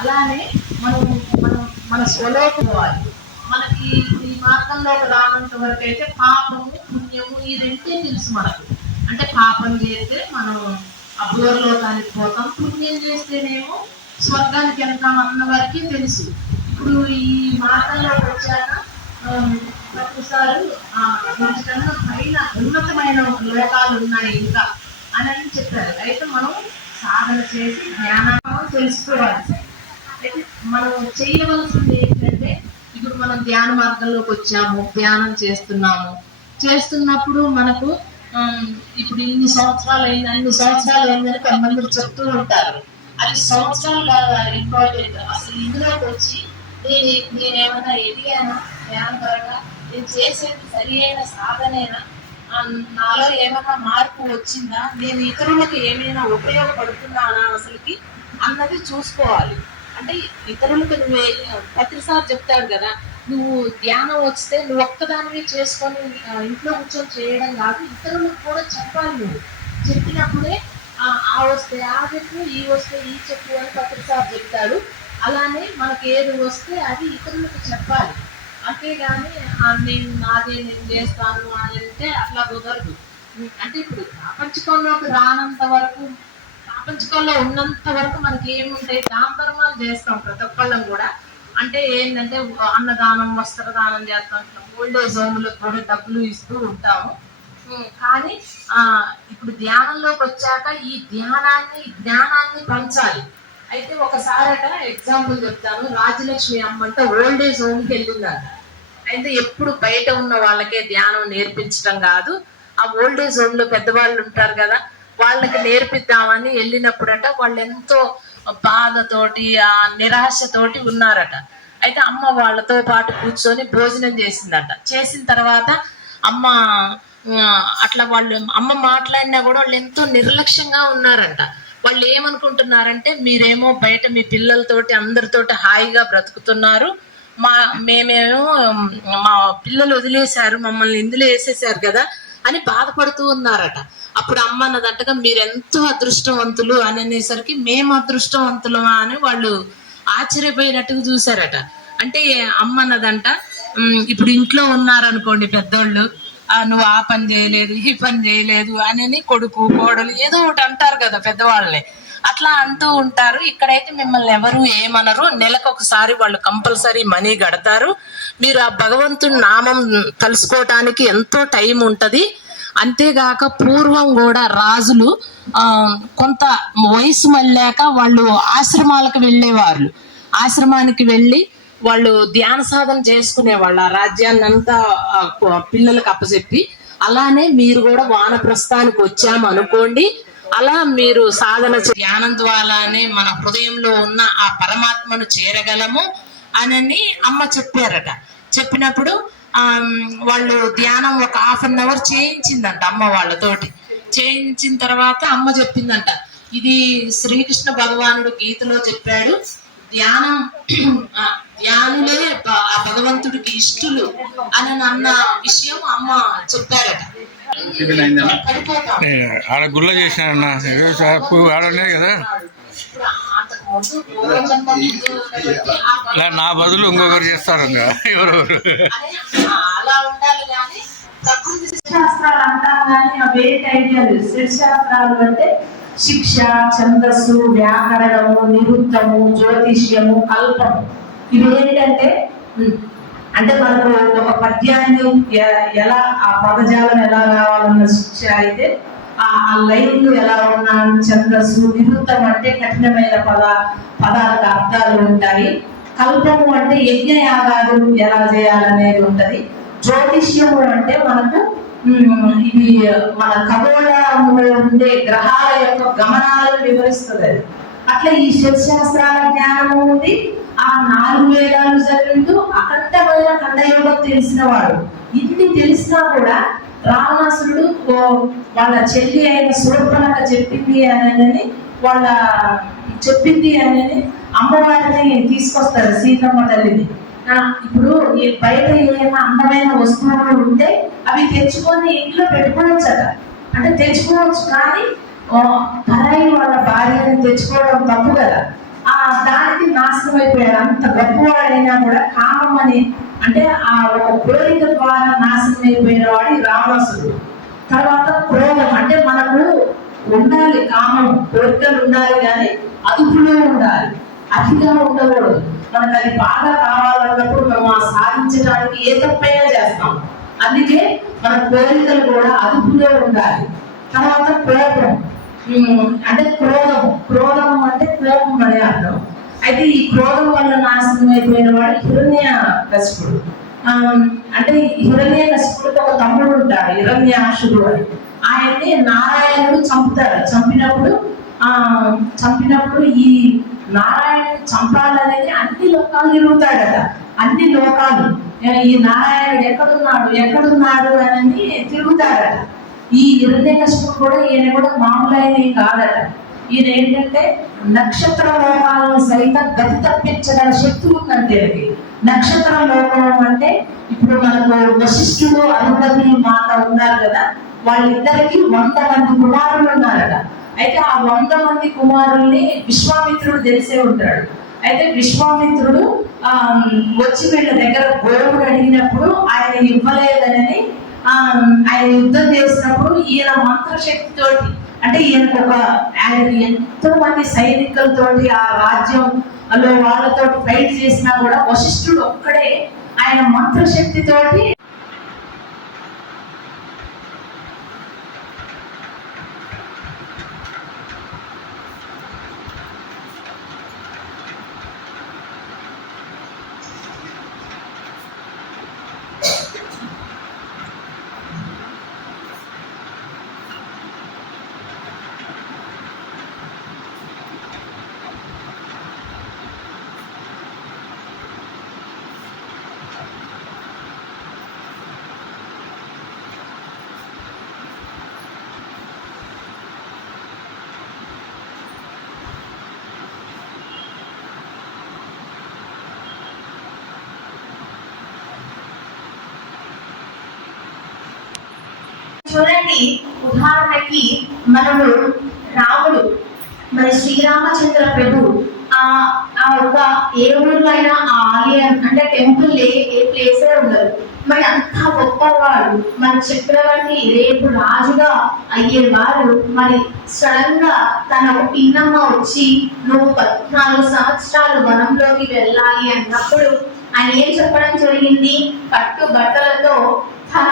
అలానే మనం మనం మన స్వలోకి పోవాలి. మనకి ఈ మార్గంలోకి రానంత వరకు అయితే పాపము పుణ్యము ఈ రెండే తెలుసు మనకు. అంటే పాపం చేస్తే మనం అఘోరలోకానికి పోతాం, పుణ్యం చేస్తేనేమో స్వర్గానికి వెళ్తాం అన్న వరకే తెలుసు. ఇప్పుడు ఈ మార్గంలోకి వచ్చాక ప్రతిసారి వీటికన్నా పైన ఉన్నతమైన లోకాలు ఉన్నాయి ఇంకా అని చెప్పారు. అయితే మనం సాధన చేసి జ్ఞానం తెలుసుకోవాలి. అయితే మనం చేయవలసింది ఏంటంటే, ఇప్పుడు మనం ధ్యాన మార్గంలోకి వచ్చాము, ధ్యానం చేస్తున్నప్పుడు మనకు ఇప్పుడు ఇన్ని సంవత్సరాలు అయిందని కొంతమంది చెప్తూ ఉంటారు. అది సంవత్సరాలు కాదు ఇంపార్టెంట్. అసలు ఇందులోకి వచ్చి నేనేమన్నా ఎదిగానా ధ్యానపరంగా, నేను చేసేది సరి అయిన సాధనేనా, నాలో ఏమైనా మార్పు వచ్చిందా, నేను ఇతరులకు ఏమైనా ఉపయోగపడుతున్నానా అసలుకి అన్నది చూసుకోవాలి. అంటే ఇతరులకు నువ్వు ప్రతిసారి చెప్తాడు కదా, నువ్వు ధ్యానం వస్తే నువ్వు ఒక్కదానివే చేసుకొని ఇంట్లో కూర్చొని చేయడం కాదు, ఇతరులకు కూడా చెప్పాలి. నువ్వు చెప్పినప్పుడే ఆ వస్తే ఆ చెప్పు, ఈ వస్తే ఈ చెప్పు అని ప్రతిసారి చెప్తాడు. అలానే మనకి ఏది వస్తే అది ఇతరులకు చెప్పాలి. అంతేగాని నేను చేస్తాను అని అంటే అట్లా కుదరదు. అంటే ఇప్పుడు ప్రపంచకంలోకి రానంత వరకు, ప్రపంచకంలో ఉన్నంత వరకు మనకి ఏముంటాయి, దాన ధర్మాలు చేస్తాం ప్రతి ఒక్కళ్ళం కూడా. అంటే ఏంటంటే అన్నదానం, వస్త్రదానం చేస్తాం, ఓల్డ్ ఏజ్ హోమ్లకు కూడా డబ్బులు ఇస్తూ ఉంటాము. కానీ ఇప్పుడు ధ్యానంలోకి వచ్చాక ఈ జ్ఞానాన్ని పంచాలి. అయితే ఒకసారట ఎగ్జాంపుల్ చెప్తాను. రాజలక్ష్మి అమ్మ అంటే ఓల్డ్ ఏజ్ హోమ్కి వెళ్ళిందట. అయితే ఎప్పుడు బయట ఉన్న వాళ్ళకే ధ్యానం నేర్పించడం కాదు, ఆ ఓల్డ్ ఏజ్ హోమ్ లో పెద్దవాళ్ళు ఉంటారు కదా, వాళ్ళకి నేర్పిద్దామని వెళ్ళినప్పుడట వాళ్ళు ఎంతో బాధతోటి నిరాశతోటి ఉన్నారట. అయితే అమ్మ వాళ్ళతో పాటు కూర్చొని భోజనం చేసిందట. చేసిన తర్వాత అమ్మ అట్లా అమ్మ మాట్లాడినా కూడా వాళ్ళు ఎంతో నిర్లక్ష్యంగా ఉన్నారంట. వాళ్ళు ఏమనుకుంటున్నారంటే, మీరేమో బయట మీ పిల్లలతోటి అందరితోటి హాయిగా బ్రతుకుతున్నారు, మేమేమో మా పిల్లలు వదిలేశారు, మమ్మల్ని ఇందులో వేసేసారు కదా అని బాధపడుతూ ఉన్నారట. అప్పుడు అమ్మ అన్నదంటగా, మీరెంతో అదృష్టవంతులు అని అనేసరికి మేము అదృష్టవంతులమా అని వాళ్ళు ఆశ్చర్యపోయినట్టుగా చూశారట. అంటే అమ్మ అన్నదంట, ఇప్పుడు ఇంట్లో ఉన్నారనుకోండి పెద్దోళ్ళు, నువ్వు ఆ పని చేయలేదు, ఈ పని చేయలేదు అని కొడుకు కోడలు ఏదో ఒకటి అంటారు కదా పెద్దవాళ్ళని, అట్లా అంటూ ఉంటారు. ఇక్కడైతే మిమ్మల్ని ఎవరు ఏమనరు, నెలకు ఒకసారి వాళ్ళు కంపల్సరీ మనీ కడతారు, మీరు ఆ భగవంతుని నామం తలుసుకోవటానికి ఎంతో టైం ఉంటది. అంతేగాక పూర్వం కూడా రాజులు కొంత వయసు మళ్ళాక వాళ్ళు ఆశ్రమాలకు వెళ్ళేవారు. ఆశ్రమానికి వెళ్ళి వాళ్ళు ధ్యాన సాధన చేసుకునేవాళ్ళు, ఆ రాజ్యాన్ని అంతా పిల్లలకు అప్పచెప్పి. అలానే మీరు కూడా వానప్రస్థానికి వచ్చాము అనుకోండి, అలా మీరు సాధన ధ్యానం ద్వారానే మన హృదయంలో ఉన్న ఆ పరమాత్మను చేరగలము అని అమ్మ చెప్పారట. చెప్పినప్పుడు వాళ్ళు ధ్యానం ఒక 1/2 hour చేయించిందంట అమ్మ వాళ్ళతోటి. చేయించిన తర్వాత అమ్మ చెప్పిందంట, ఇది శ్రీకృష్ణ భగవానుడు గీతలో చెప్పాడు, ధ్యానులే ఆ భగవంతుడికి ఇష్టలు అని అన్న విషయం అమ్మ చెప్పారట. ఆడ గుళ్ళ చేసిన ఆడనే కదా, నా బదులు ఇంకొకరు చేస్తారు ఎవరెవరు. అలా ఉండాలి. కానీ ప్రకృతి శాస్త్రాలు అంటాం కానీ అవి ఐడియాలు. శాస్త్రాలు అంటే శిక్ష, ఛందస్సు, వ్యాకరణము, నిరుత్తము, జ్యోతిష్యము, కల్పము. ఇవి ఏంటంటే అంటే మనకు ఒక పద్యాన్ని ఎలా ఆ పదజాలం ఎలా రావాలన్న శిక్ష అయితే, ఆ లైన్లు ఎలా ఉన్నా ఛందస్సు. నిరుత్తం అంటే కఠినమైన పదాలకు అర్థాలు ఉంటాయి. కల్పము అంటే యజ్ఞ యాగాలు ఎలా చేయాలనేది ఉంటది. జ్యోతిష్యము అంటే మనకు ఇది మన ఖగోళంలో ఉండే గ్రహాల యొక్క గమనాలను వివరిస్తుంది. అట్లా ఈ శివశాస్త్రాల జ్ఞానము ఉంది. ఆ 4 వేదాలు చదివింటూ అఖండమైన ఖండయోగం తెలిసిన వాడు. ఇన్ని తెలిసినా కూడా రావణాసురుడు వాళ్ళ చెల్లి అయిన శూర్పణఖ చెప్పింది అని అమ్మవారిని తీసుకొస్తారు, సీతమ్మ తల్లిని. ఇప్పుడు బయట ఏమైనా అందమైన వస్తువులు ఉంటే అవి తెచ్చుకొని ఇంట్లో పెట్టుకోవచ్చట. అంటే తెచ్చుకోవచ్చు, కానీ పరాయి వాళ్ళ భార్యని తెచ్చుకోవడం తప్పు కదా. దానికి నాశనం అయిపోయాడు. అంత గొప్పవాడైనా కూడా కామం అని, అంటే ఆ ఒక కోరిక ద్వారా నాశనం అయిపోయిన వాడి రావణాసురుడు. తర్వాత క్రోధం, అంటే మనకు ఉండాలి కామం, కోరికలు ఉండాలి, కానీ అదుపులో ఉండాలి, అతిగా ఉండకూడదు. మనకు అది బాగా కావాలన్నప్పుడు మనం సాధించడానికి ఏ తప్పైనా చేస్తాం. అందుకే మన కోరికలు కూడా అదుపులో ఉండాలి. తర్వాత కోపం, అంటే క్రోధం అంటే కోపం అనే అర్థం. అయితే ఈ క్రోధం వల్ల నాశనం అయిపోయిన వాడు హిరణ్యకశిపుడు. అంటే హిరణ్యకశిపుడికి ఒక తమ్ముడు ఉంటాడు, హిరణ్యాక్షుడు అని. ఆయన్ని నారాయణుడు చంపుతాడు. చంపినప్పుడు ఈ నారాయణుడు చంపాలనేది అన్ని లోకాలు తిరుగుతాడట. అన్ని లోకాలు ఈ నారాయణుడు ఎక్కడున్నాడు అని తిరుగుతాడట. ఈ హిరణ్యకశిపుడు కూడా ఈయన కూడా మామూలైన కాదట. ఈయన ఏంటంటే నక్షత్ర లోకాలను సైతం గతి తప్పించగల శక్తి ఉందంటే. నక్షత్ర లోకం అంటే ఇప్పుడు మనకు వశిష్ఠుడు అరుంధతి మాత ఉన్నారు కదా, వాళ్ళిద్దరికి 100 మంది కుమారులు ఉన్నారట. అయితే ఆ 100 మంది కుమారుల్ని విశ్వామిత్రుడు తెలిసే ఉంటాడు. అయితే విశ్వామిత్రుడు వచ్చి వీళ్ళ దగ్గర గోవుడు అడిగినప్పుడు ఆయన ఇవ్వలేదని, ఆయన యుద్ధం చేసినప్పుడు ఈయన మంత్రశక్తితోటి, అంటే ఆయన ఎంతో మంది సైనికులతోటి ఆ రాజ్యంలో వాళ్ళతో ఫైట్ చేసినా కూడా వశిష్ఠుడు ఒక్కడే ఆయన మంత్రశక్తితోటి చూడండి. ఉదాహరణకి మనము రాముడు, మన శ్రీరామచంద్ర ప్రభు ఆ ఒక ఏ ఊర్లో అయినా ఆ ఆలయం అంటే టెంపుల్ ఏ ప్లేస్ ఉండదు. మరి అంత గొప్పవాడు మన చక్రవర్తి రేపు రాజుగా అయ్యేవారు మరి సడన్ గా తన పిన్నమ్మ వచ్చి నువ్వు 14 సంవత్సరాలు వనంలోకి వెళ్ళాలి అన్నప్పుడు ఆయన ఏం చెప్పడం జరిగింది? కట్టు బట్టలతో తన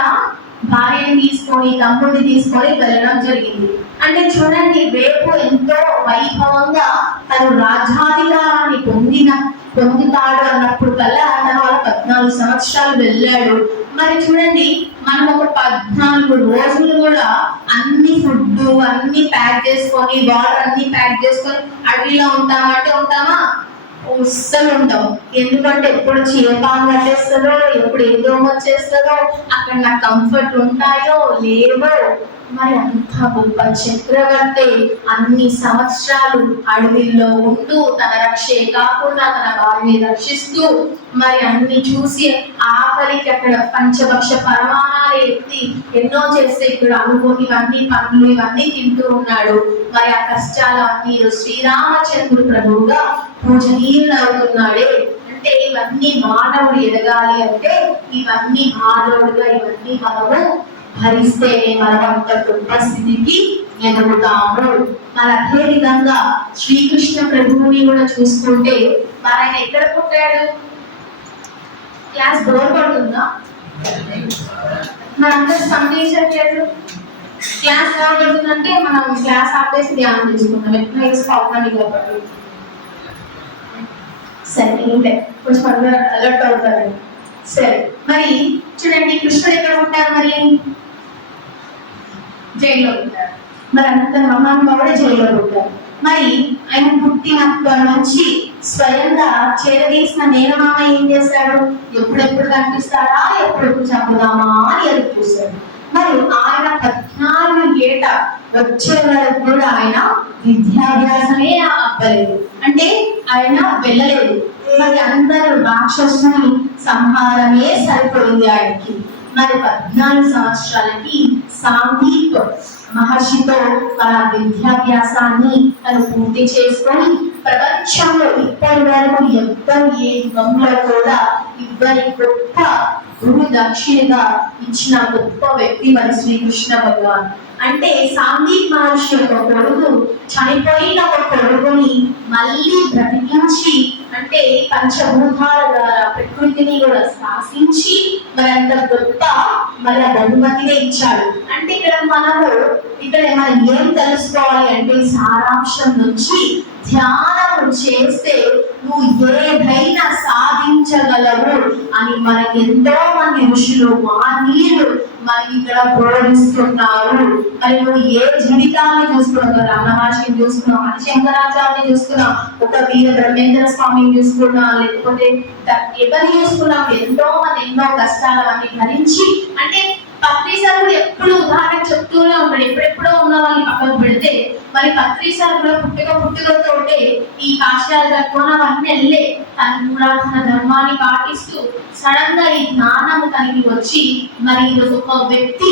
భార్యని తీసుకొని తమ్ముడిని తీసుకొని వెళ్ళడం జరిగింది. అంటే చూడండి, రేపు ఎంతో వైభవంగా తను రాజ్యాధికారాన్ని పొందుతాడు అన్నప్పుడు కల్లా తను 14 సంవత్సరాలు వెళ్ళాడు. మరి చూడండి, మనం ఒక 14 రోజులు కూడా అన్ని ఫుడ్ అన్ని ప్యాక్ చేసుకొని వాటర్ అన్ని ప్యాక్ చేసుకొని అడవిలో ఉంటామంటే ఉంటామా? అస్సలు ఉంటాం. ఎందుకంటే ఎప్పుడు చీపాం పట్టేస్తుందో, ఎప్పుడు ఏదో వచ్చేస్తుందో, అక్కడ నాకు కంఫర్ట్ ఉంటాయో లేవో. మరి అంత గొప్ప చక్రవర్తి అన్ని సంవత్సరాలు అడవిలో ఉంటూ తన రక్షే కాకుండా తన భార్యని రక్షిస్తూ మరి అన్ని చూసి ఆఖరికి అక్కడ పంచభక్ష పరమాణాలు ఎత్తి ఎన్నో చేస్తే ఇక్కడ అనుకోని ఇవన్నీ పండ్లు ఇవన్నీ తింటూ ఉన్నాడు. మరి ఆ కష్టాలన్నీ శ్రీరామచంద్రుడు ప్రభువుగా పూజనీయులు అవుతున్నాడే. అంటే ఇవన్నీ మానవుడు ఎదగాలి అంటే ఇవన్నీ మానవుడుగా ఇవన్నీ మనము భరిస్తేనే మనం అంత గొప్ప స్థితికి ఎదుగుతాము. మరి అదే విధంగా శ్రీకృష్ణ ప్రభువుని కూడా చూసుకుంటే మరి ఆయన ఎక్కడ పుట్టాడు? క్లాస్ బోర్ పడుతుందా? మనందరూ సందేశించారు. క్లాస్ ఎలా పడుతుందంటే మనం క్లాస్ ఆపేసి ధ్యానం చేసుకుంటాం. ఎట్లా అవుతాను కాబట్టి సరే కొంచెం అలర్ట్ అవుతారు. సరే, మరి చూడండి, కృష్ణుడు ఎక్కడ ఉంటారు? మరి జైల్లో పెట్టారు. మరి అంత మహానుభావుడే జైల్లో పెట్టారు. మరి ఆయన పుట్టినప్పటి నుంచి స్వయంగా చేరదీసిన మేనమామ ఏం చేశాడు? ఎప్పుడెప్పుడు కనిపిస్తాడా, ఎప్పుడెప్పుడు చంపుదామా అని ఎదురు చూశాడు. మరి ఆయన 14 ఏట వచ్చే వరకు కూడా ఆయన విద్యాభ్యాసమే అవ్వలేదు, అంటే ఆయన వెళ్ళలేదు. మరి అందరూ రాక్షసుని సంహారమే సరిపోయింది ఆయనకి. మరి 14 సంవత్సరాలకి సాందీప్ మహర్షితో తన విద్యాభ్యాసాన్ని తను పూర్తి చేసుకొని ప్రపంచంలో ఇప్పటి వరకు ఎవ్వరు ఏ యుగంలో కూడా ఇవ్వని గొప్ప గురు దక్షిణగా ఇచ్చిన గొప్ప వ్యక్తి మరి శ్రీకృష్ణ భగవాన్. అంటే సాందీప్ మహర్షి యొక్క కొడుకు చనిపోయిన ఒక కొడుకుని మళ్ళీ బ్రతికించి, అంటే పంచభూతాల ద్వారా ప్రకృతిని కూడా శాసించి మరి అంత గొప్ప మన బహుమతిగా ఇచ్చాడు. అంటే ఇక్కడ మనం ఏం తెలుసుకోవాలి అంటే, సారాంశం నుంచి ధ్యానం చేస్తే నువ్వు ఏదైనా సాధించగలవు అని మనకి ఎంతో మంది ఋషులు మహనీయులు మనకి ఇక్కడ బోధిస్తున్నారు. మరి నువ్వు ఏ జీవితాన్ని చూసుకున్నావు, రామరాజుని చూసుకున్నావు, శంకరాచార్యని చూసుకున్నావు, ఒక వీర బ్రహ్మేంద్ర స్వామిని చూసుకున్నా, లేకపోతే ఎవరిని చూసుకున్నావు, ఎంతో మంది ఎన్నో కష్టాలన్నీ భరించి, అంటే పత్రిసార్ కూడా ఎప్పుడు ఉదాహరణ చెప్తూనే ఉంటాడు. ఎప్పుడెప్పుడో ఉన్న వాళ్ళని పక్కకు పెడితే మరి పత్రిసార్ కూడా పుట్టుకతోటే ఈ కాశ్యాలు కట్టుకుని అవన్నీ వెళ్ళే తను కూడా తన ధర్మాన్ని పాటిస్తూ సడన్ గా ఈ జ్ఞానం తనకి వచ్చి మరి ఈరోజు ఒక వ్యక్తి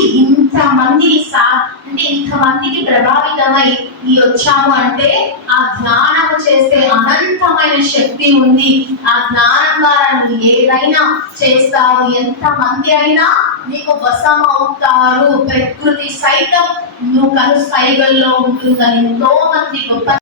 ఇంతమందికి ప్రభావితమై ఈ వచ్చాము అంటే ఆ ధ్యానం చేస్తే అనంతమైన శక్తి ఉంది. ఆ జ్ఞానం ద్వారా నువ్వు ఏదైనా చేస్తావు, ఎంత మంది అయినా నీకు వశం అవుతారు. ప్రకృతి సైతం నువ్వు కను సైగల్లో ఉంటుందని ఎంతో మంది గొప్ప